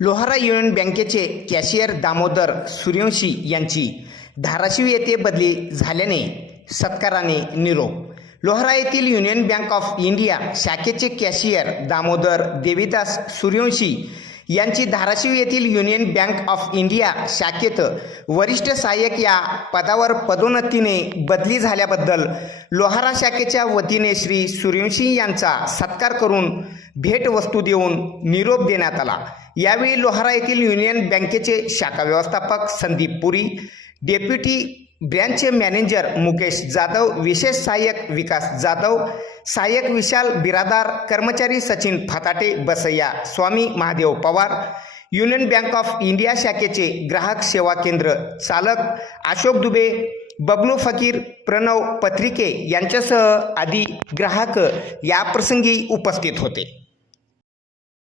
Lohara union बँकेचे cashier Damodar Suryavanshi यांची धाराशिव येथे बदली झाल्याने सत्काराने निरोप. लोहारा येथील युनियन बँक ऑफ इंडिया शाखेचे कॅशियर दामोदर देवीदास सूर्यवंशी यांची धाराशिव येथील युनियन बँक ऑफ इंडिया शाखेत वरिष्ठ सहाय्यक या पदावर पदोन्नतीने बदली झाल्याबद्दल लोहारा शाखेच्या वतीने श्री सूर्यवंशी यांचा सत्कार करून भेटवस्तू देऊन निरोप देण्यात आला. यावेळी लोहारा येथील युनियन बँकेचे शाखा व्यवस्थापक Sandeep Puri deputy branch manager Mukesh Jadhav विशेष सहाय्यक विकास जाधव सहाय्यक विशाल बिरादार कर्मचारी Sachin Fatate Basayya Swami Mahadev Pawar union bank of India शाखेचे ग्राहक सेवा केंद्र चालक अशोक दुबे बबलू फकीर प्रणव पत्रिके यांच्यासह आदी ग्राहक याप्रसंगी उपस्थित होते.